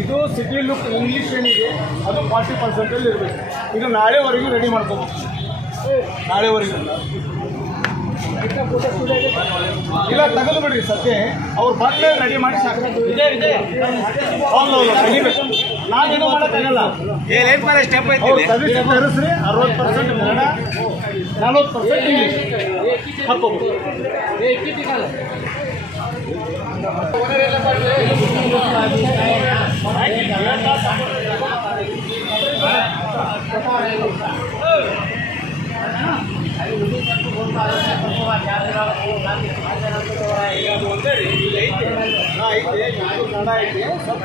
ಇದು city look English ಏನಿದೆ ಅದು 40% ಇರಬೇಕು. ಇದು ನಾಳೆವರೆಗೂ ರೆಡಿ ಮಾಡ್ಕೋಬೇಕು. ನಾಳೆವರೆಗೂ ಇಲ್ಲ ತೆಗೆದು ಬಿಡ್ರಿ ಸದ್ಯ ಅವ್ರು ಬಂದು ರೆಡಿ ಮಾಡಿ ಸಾಕು. ಹೌದು ತೆಗಿಬೇಕು. ನಾವೇನು ಮಾಡೋಕ್ಕಾಗಲ್ಲ. ಅವ್ರು ತರಿಸ್ರಿ 60% ಕನ್ನಡ 40% ಇಂಗ್ಲೀಷ್ ಹಾಕೋಬೇಕು.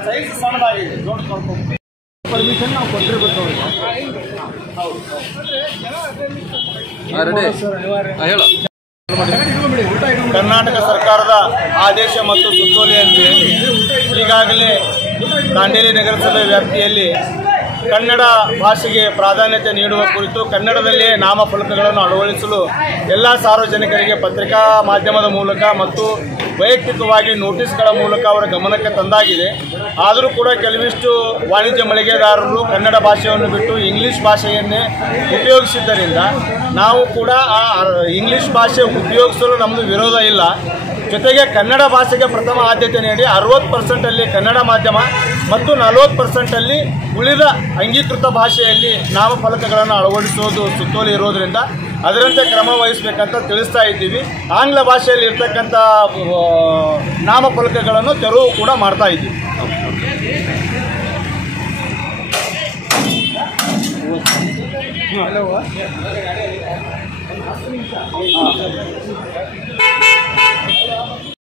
ಸೈಜ್ ಸಣ್ಣದಾಗಿದೆ ನೋಡ್ಕೊಂಡು ಪರ್ಮಿಷನ್ ನಾವು ಕೊಟ್ಟಿರ್ಬೇಕು ಅವ್ರಿಗೆ. ಕರ್ನಾಟಕ ಸರ್ಕಾರದ ಆದೇಶ ಮತ್ತು ಸುತ್ತೋಲೆಯಂತೆ ಈಗಾಗಲೇ ದಾಂಡೇಲಿ ನಗರಸಭೆ ವ್ಯಾಪ್ತಿಯಲ್ಲಿ ಕನ್ನಡ ಭಾಷೆಗೆ ಪ್ರಾಧಾನ್ಯತೆ ನೀಡುವ ಕುರಿತು ಕನ್ನಡದಲ್ಲೇ ನಾಮಫಲಕಗಳನ್ನು ಅಳವಡಿಸಲು ಎಲ್ಲ ಸಾರ್ವಜನಿಕರಿಗೆ ಪತ್ರಿಕಾ ಮಾಧ್ಯಮದ ಮೂಲಕ ಮತ್ತು ವೈಯಕ್ತಿಕವಾಗಿ ನೋಟಿಸ್ಗಳ ಮೂಲಕ ಅವರ ಗಮನಕ್ಕೆ ತಂದಾಗಿದೆ. ಆದರೂ ಕೂಡ ಕೆಲವಿಷ್ಟು ವಾಣಿಜ್ಯ ಮಳಿಗೆದಾರರು ಕನ್ನಡ ಭಾಷೆಯನ್ನು ಬಿಟ್ಟು ಇಂಗ್ಲೀಷ್ ಭಾಷೆಯನ್ನೇ ಉಪಯೋಗಿಸಿದ್ದರಿಂದ ನಾವು ಕೂಡ ಆ ಇಂಗ್ಲೀಷ್ ಭಾಷೆ ಉಪಯೋಗಿಸಲು ನಮ್ಮದು ವಿರೋಧ ಇಲ್ಲ. ಜೊತೆಗೆ ಕನ್ನಡ ಭಾಷೆಗೆ ಪ್ರಥಮ ಆದ್ಯತೆ ನೀಡಿ 60% ಅಲ್ಲಿ ಕನ್ನಡ ಮಾಧ್ಯಮ ಮತ್ತು 40% ಅಲ್ಲಿ ಉಳಿದ ಅಂಗೀಕೃತ ಭಾಷೆಯಲ್ಲಿ ನಾಮಫಲಕಗಳನ್ನು ಅಳವಡಿಸುವುದು ಸುತ್ತೋಲೆ ಇರೋದರಿಂದ ಅದರಂತೆ ಕ್ರಮ ವಹಿಸಬೇಕಂತ ತಿಳಿಸ್ತಾ ಇದ್ದೀವಿ. ಆಂಗ್ಲ ಭಾಷೆಯಲ್ಲಿ ಇರ್ತಕ್ಕಂಥ ನಾಮಫಲಕಗಳನ್ನು ತೆರವು ಕೂಡ ಮಾಡ್ತಾ ಇದ್ದೀವಿ. ಹಲೋ